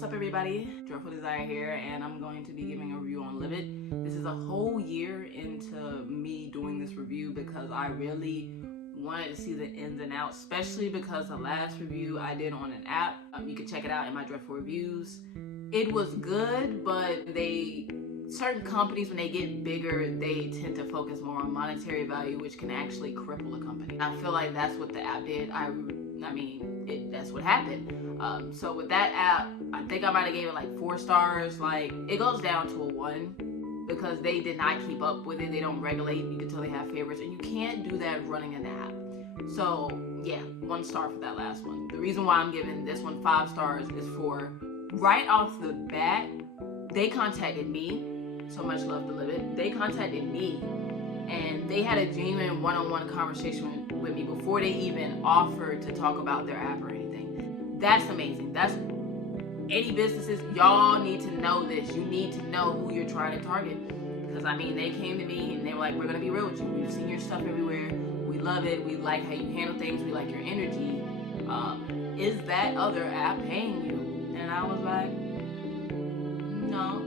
What's up, everybody? Joyful Desire here, and I'm going to be giving a review on Livid. This is a whole year into me doing this review because I really wanted to see the ins and outs, especially because the last review I did on an app, you can check it out in my Dreadful Reviews. It was good, but certain companies, when they get bigger, they tend to focus more on monetary value, which can actually cripple a company. I feel like that's what the app did. That's what happened. So with that app, I think I might have gave it like 4 stars. Like, it goes down to a 1 because they did not keep up with it. They don't regulate. You can tell they have favorites, and you can't do that running an app. So yeah, 1 star for that last one. The reason why I'm giving this one 5 stars is for right off the bat, they contacted me. So much love to Livid. They contacted me, and they had a genuine one-on-one conversation with me before they even offered to talk about their app or anything. That's amazing. That's any businesses, y'all need to know this. You need to know who you're trying to target. Because I mean, they came to me and they were like, we're gonna be real with you. We've seen your stuff everywhere. We love it. We like how you handle things. We like your energy. Is that other app paying you? And I was like, no.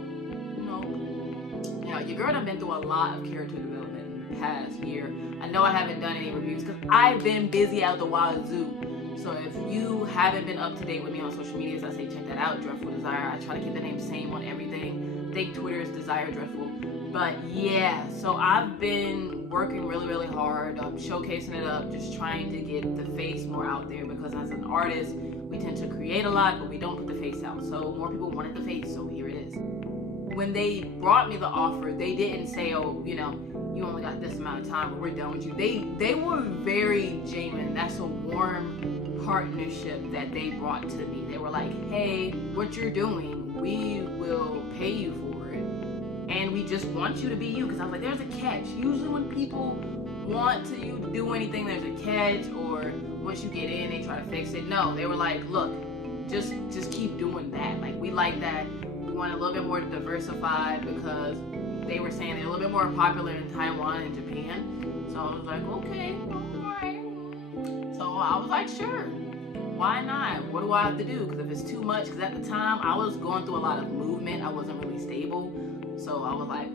You know, your girl done been through a lot of character development in the past year. I know I haven't done any reviews because I've been busy out the wazoo. So if you haven't been up to date with me on social medias, I say check that out, Dreadful Desire. I try to keep the name same on everything. I think Twitter is Desire Dreadful. But yeah, so I've been working really hard, showcasing it up, just trying to get the face more out there, because as an artist, we tend to create a lot, but we don't put the face out. So more people wanted the face, so here it is. When they brought me the offer, they didn't say, oh, you know, you only got this amount of time, but we're done with you. They were very genuine. That's a warm partnership that they brought to me. They were like, hey, what you're doing, we will pay you for it, and we just want you to be you. Because I was like, there's a catch. Usually when people want you to do anything, there's a catch, or once you get in, they try to fix it. No, they were like, look, just keep doing that. Like, we like that. We want a little bit more diversified, because they were saying they're a little bit more popular in Taiwan and Japan. So I was like, okay, alright. So I was like, sure, why not? What do I have to do? Because if it's too much, because at the time I was going through a lot of movement, I wasn't really stable. So I was like,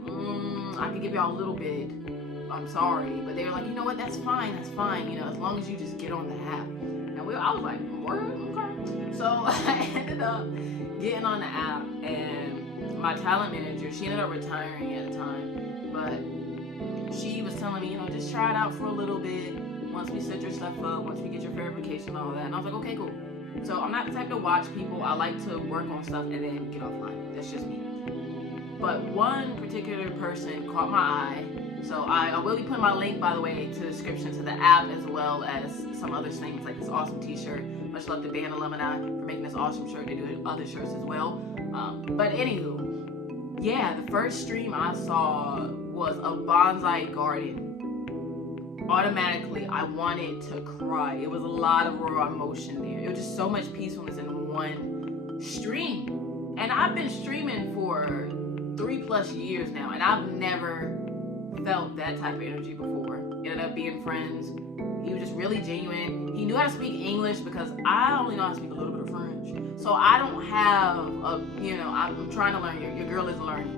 I could give y'all a little bit. I'm sorry, but they were like, you know what? That's fine. You know, as long as you just get on the app. And I was like, word, okay. So I ended up getting on the app, and my talent manager, she ended up retiring at the time, but she was telling me, you know, just try it out for a little bit. Once we set your stuff up, once we get your verification, all that. And I was like, okay, cool. So I'm not the type to watch people. I like to work on stuff and then get offline. That's just me. But one particular person caught my eye. So I will be putting my link, by the way, to the description to the app, as well as some other things like this awesome t-shirt. Much love to Band Alumni for making this awesome shirt. They do other shirts as well. But anywho, yeah, the first stream I saw was a bonsai garden. Automatically, I wanted to cry. It was a lot of raw emotion there. It was just so much peacefulness in one stream. And I've been streaming for 3+ years now, and I've never felt that type of energy before. Ended up being friends. He was just really genuine. He knew how to speak English, because I only know how to speak a little bit of French. So I don't have I'm trying to learn. Your girl is learning.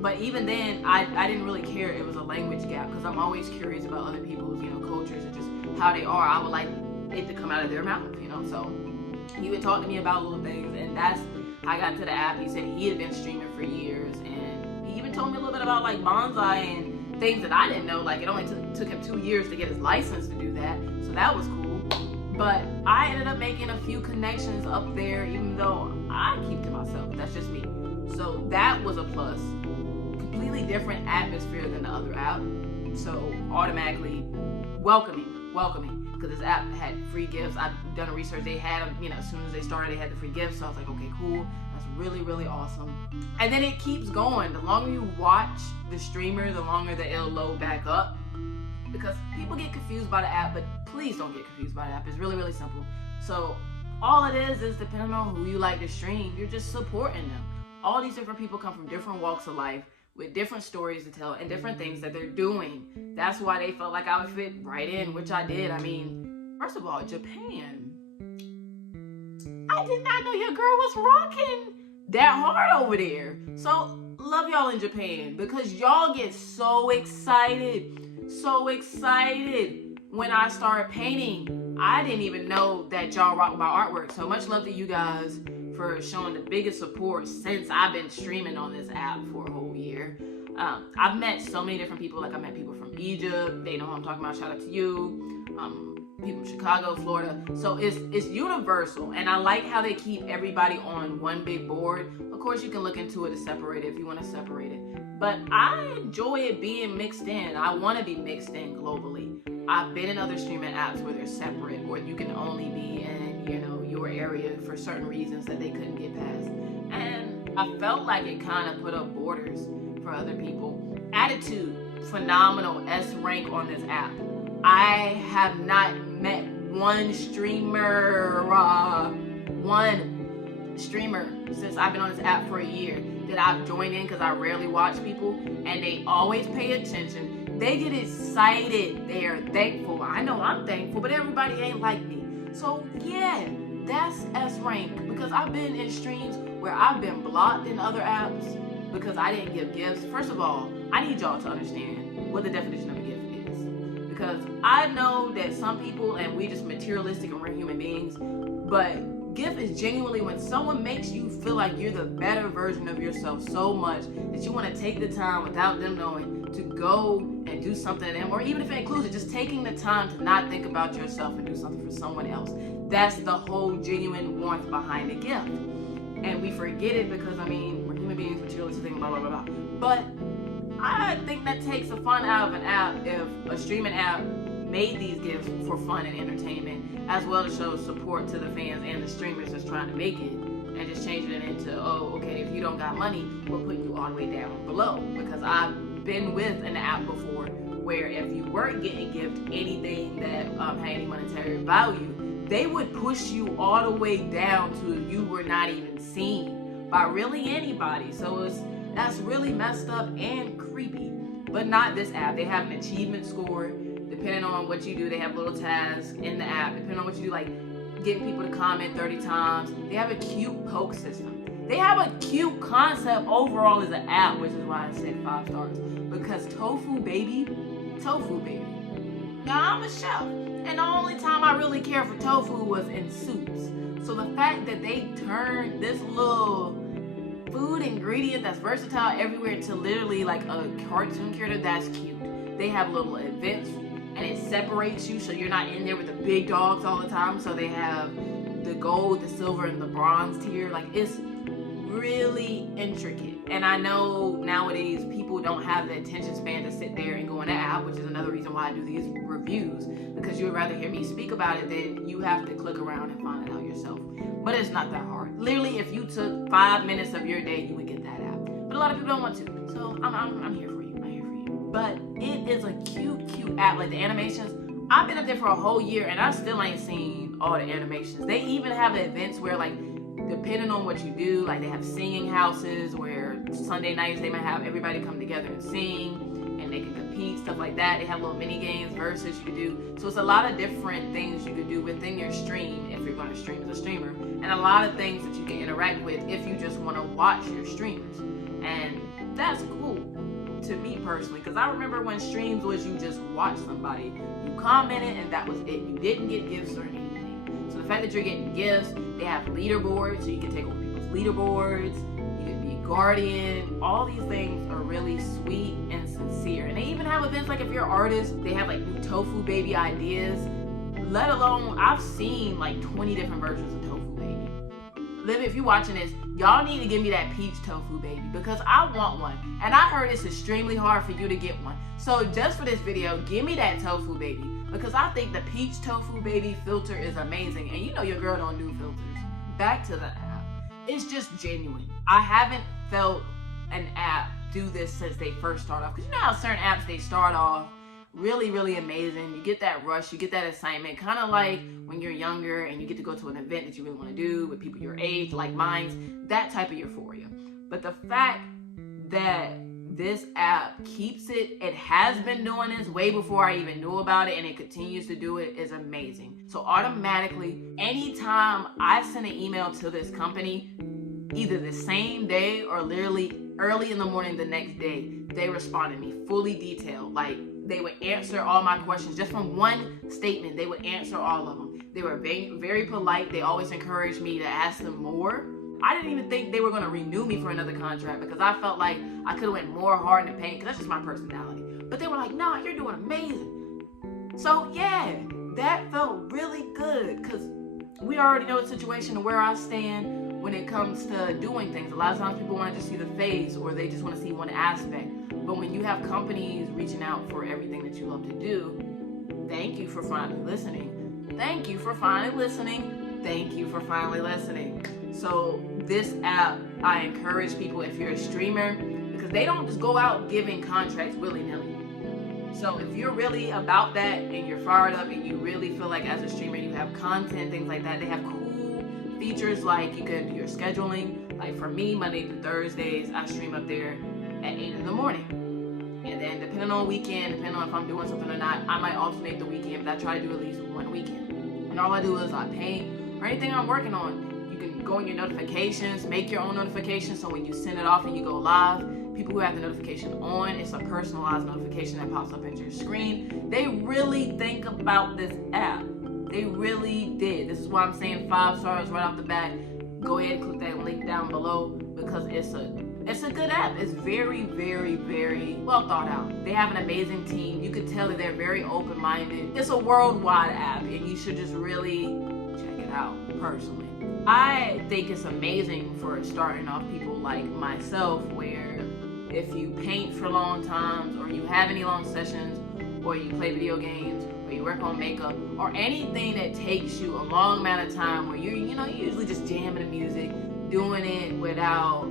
But even then, I didn't really care. It was a language gap, because I'm always curious about other people's, cultures and just how they are. I would like it to come out of their mouth, So he would talk to me about little things, and that's how I got to the app. He said he had been streaming for years, and he even told me a little bit about like bonsai and things that I didn't know. Like, it only took him 2 years to get his license to do that, so that was cool. But I ended up making a few connections up there, even though I keep to myself. That's just me. So that was a plus. Completely different atmosphere than the other app. So automatically welcoming. Because this app had free gifts. I've done a research. They had them, as soon as they started, they had the free gifts. So I was like, okay, cool. That's really awesome. And then it keeps going. The longer you watch the streamer, the longer the it'll load back up. Because people get confused by the app, but please don't get confused by the app. It's really simple. So all it is depending on who you like to stream, you're just supporting them. All these different people come from different walks of life, with different stories to tell and different things that they're doing. That's why they felt like I would fit right in, which I did. I mean, first of all, Japan. I did not know your girl was rocking that hard over there. So love y'all in Japan, because y'all get so excited when I start painting. I didn't even know that y'all rock my artwork. So much love to you guys for showing the biggest support since I've been streaming on this app for a whole year. I've met so many different people. Like, I met people from Egypt. They know who I'm talking about. Shout out to you. People from Chicago, Florida. So it's universal, and I like how they keep everybody on one big board. Of course, you can look into it to separate it if you want to separate it, but I enjoy it being mixed in. I want to be mixed in globally. I've been in other streaming apps where they're separate, or you can only be in, you know, your area for certain reasons that they couldn't get past, and I felt like it kind of put up borders for other people. Attitude, phenomenal. S rank on this app. I have not met one streamer since I've been on this app for a year that I've joined in, because I rarely watch people, and they always pay attention. They get excited. They are thankful. I know I'm thankful, but everybody ain't like me. So yeah, that's S rank, because I've been in streams where I've been blocked in other apps because I didn't give gifts. First of all, I need y'all to understand what the definition of a gift is, because I know that some people, and we just materialistic and we're human beings, but gift is genuinely when someone makes you feel like you're the better version of yourself so much that you want to take the time without them knowing to go and do something to them, or even if it includes it, just taking the time to not think about yourself and do something for someone else. That's the whole genuine warmth behind a gift. And we forget it because, I mean, we're human beings, materialistic, blah, blah, blah, blah. But I think that takes the fun out of an app if a streaming app made these gifts for fun and entertainment, as well as show support to the fans and the streamers that's trying to make it, and just changing it into, oh, okay, if you don't got money, we're putting you all the way down below. Because I've been with an app before where if you weren't getting gift anything that had any monetary value, they would push you all the way down to you were not even seen by really anybody. So that's really messed up and creepy. But not this app. They have an achievement score. Depending on what you do, they have little tasks in the app. Depending on what you do, like getting people to comment 30 times. They have a cute poke system. They have a cute concept overall as an app, which is why I said 5 stars. Because tofu baby. Now, I'm a chef, and the only time I really cared for tofu was in soups. So the fact that they turned this little food ingredient that's versatile everywhere into literally like a cartoon character, that's cute. They have little events, and it separates you so you're not in there with the big dogs all the time. So they have the gold, the silver, and the bronze tier. Like, it's really intricate. And I know nowadays people don't have the attention span to sit there and go in the app, which is another reason why I do these reviews, because you would rather hear me speak about it than you have to click around and find it out yourself. But it's not that hard. Literally, if you took 5 minutes of your day, you would get that app. But a lot of people don't want to. So I'm here for you. I'm here for you. But it is a cute app. Like the animations, I've been up there for a whole year and I still ain't seen all the animations. They even have events where, like, depending on what you do, like they have singing houses where Sunday nights they might have everybody come together and sing, and they can compete, stuff like that. They have little mini games, versus you could do. So it's a lot of different things you could do within your stream if you're going to stream as a streamer, and a lot of things that you can interact with if you just want to watch your streamers. And that's cool to me personally, because I remember when streams was you just watch somebody, you commented, and that was it. You didn't get gifts or anything. So the fact that you're getting gifts, they have leaderboards, so you can take over people's leaderboards, you can be guardian. All these things are really sweet and sincere. And they even have events like if you're an artist, they have like new tofu baby ideas. Let alone, I've seen like 20 different versions of tofu baby. Livid, if you're watching this, y'all need to give me that peach tofu baby, because I want one. And I heard it's extremely hard for you to get one. So just for this video, give me that tofu baby, because I think the peach tofu baby filter is amazing. And you know your girl don't do filters. Back to the app. It's just genuine. I haven't felt an app do this since they first start off. Because you know how certain apps, they start off really, really amazing. You get that rush, you get that excitement. Kind of like when you're younger and you get to go to an event that you really want to do with people your age, like mine. That type of euphoria. But the fact that this app keeps it has been doing this way before I even knew about it, and it continues to do it, is amazing. So automatically, anytime I send an email to this company, either the same day or literally early in the morning the next day, they responded me fully detailed. Like, they would answer all my questions just from one statement. They would answer all of them. They were very, very polite. They always encouraged me to ask them more. I didn't even think they were going to renew me for another contract because I felt like I could have went more hard in the paint because that's just my personality. But they were like, no, you're doing amazing. So yeah, that felt really good because we already know the situation of where I stand when it comes to doing things. A lot of times people want to just see the face or they just want to see one aspect. But when you have companies reaching out for everything that you love to do, thank you for finally listening. Thank you for finally listening. Thank you for finally listening. So this app, I encourage people, if you're a streamer, because they don't just go out giving contracts willy-nilly. So if you're really about that and you're fired up and you really feel like as a streamer you have content, things like that, they have cool features like you can do your scheduling. Like for me, Monday through Thursdays, I stream up there at 8 in the morning. And then depending on weekend, depending on if I'm doing something or not, I might alternate the weekend, but I try to do at least one weekend. And all I do is I paint or anything I'm working on. You can go in your notifications, make your own notifications, so when you send it off and you go live, people who have the notification on, it's a personalized notification that pops up into your screen. They really think about this app. They really did. This is why I'm saying 5 stars right off the bat. Go ahead and click that link down below because it's a good app. It's very, very, very well thought out. They have an amazing team. You could tell that they're very open-minded. It's a worldwide app and you should just really check it out personally. I think it's amazing for starting off people like myself where if you paint for long times or you have any long sessions or you play video games or you work on makeup or anything that takes you a long amount of time where you're usually just jamming the music, doing it without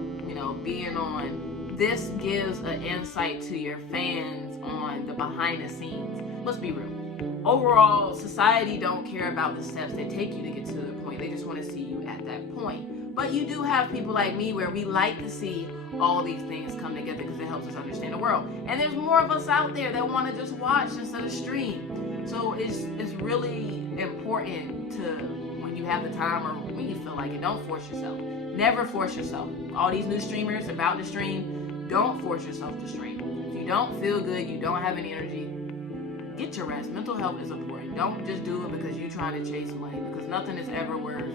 being on. This gives an insight to your fans on the behind the scenes. Let's be real. Overall, society don't care about the steps they take you to get to the point. They just want to see you at that point. But you do have people like me where we like to see all these things come together because it helps us understand the world. And there's more of us out there that want to just watch instead of stream. So it's really important to, when you have the time or when you feel like it, don't force yourself. Never force yourself. All these new streamers about to stream, don't force yourself to stream. If you don't feel good, you don't have any energy, get your rest. Mental health is important. Don't just do it because you're trying to chase money, because nothing is ever worth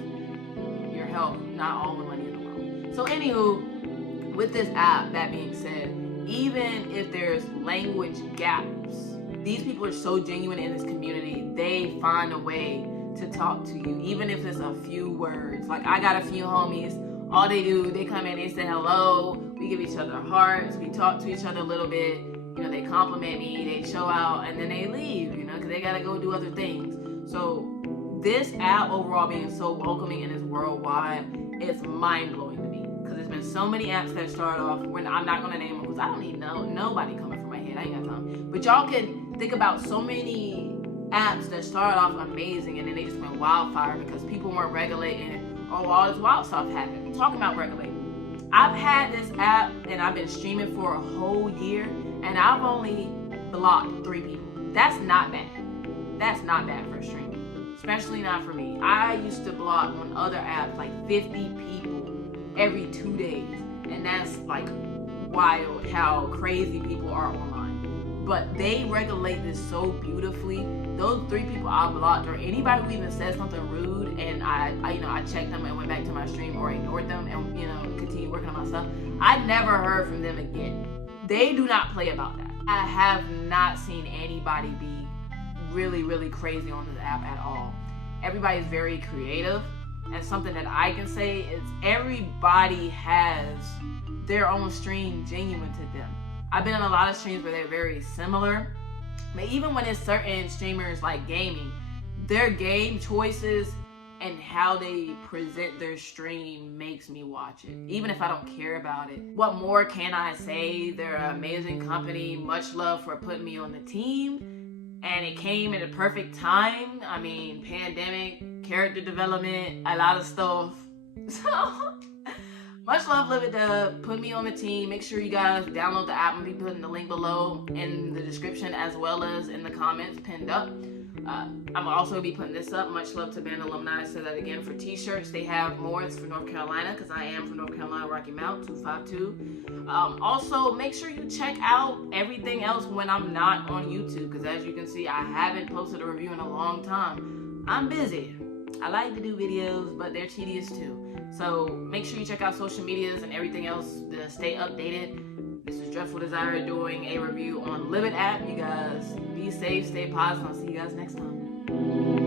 your health, not all the money in the world. So anywho, with this app, that being said, even if there's language gaps, these people are so genuine in this community, they find a way to talk to you, even if it's a few words. Like I got a few homies, all they do, they come in, they say hello, we give each other hearts, we talk to each other a little bit, they compliment me, they show out, and then they leave, because they gotta go do other things. So this app overall being so welcoming and is worldwide, it's mind-blowing to me. Because there's been so many apps that start off, when I'm not gonna name them because I don't need nobody coming from my head, I ain't got time. But y'all can think about so many apps that started off amazing and then they just went wildfire because people weren't regulating it. Oh, all this wild stuff happened. Talking about regulating. I've had this app and I've been streaming for a whole year and I've only blocked 3 people. That's not bad. That's not bad for streaming. Especially not for me. I used to block on other apps like 50 people every 2 days. And that's like wild how crazy people are online. But they regulate this so beautifully. Those 3 people I blocked, or anybody who even said something rude, and I checked them and went back to my stream or ignored them and continued working on my stuff. I never heard from them again. They do not play about that. I have not seen anybody be really, really crazy on this app at all. Everybody's very creative, and something that I can say is everybody has their own stream genuine to them. I've been in a lot of streams where they're very similar, but even when it's certain streamers like gaming, their game choices and how they present their stream makes me watch it, even if I don't care about it. What more can I say? They're an amazing company. Much love for putting me on the team. And it came at a perfect time. I mean, pandemic, character development, a lot of stuff. So, much love, Livid, to put me on the team. Make sure you guys download the app. I'm going to be putting the link below in the description as well as in the comments pinned up. I'm also be putting this up. Much love to band alumni. I said that again. For t-shirts, they have more. It's for North Carolina because I am from North Carolina, Rocky Mount 252. Also, make sure you check out everything else when I'm not on YouTube, because as you can see, I haven't posted a review in a long time. I'm busy. I like to do videos, but they're tedious too. So make sure you check out social medias and everything else to stay updated. This is Dreadful Desire doing a review on Livid app. You guys be safe, stay positive. I'll see you guys next time.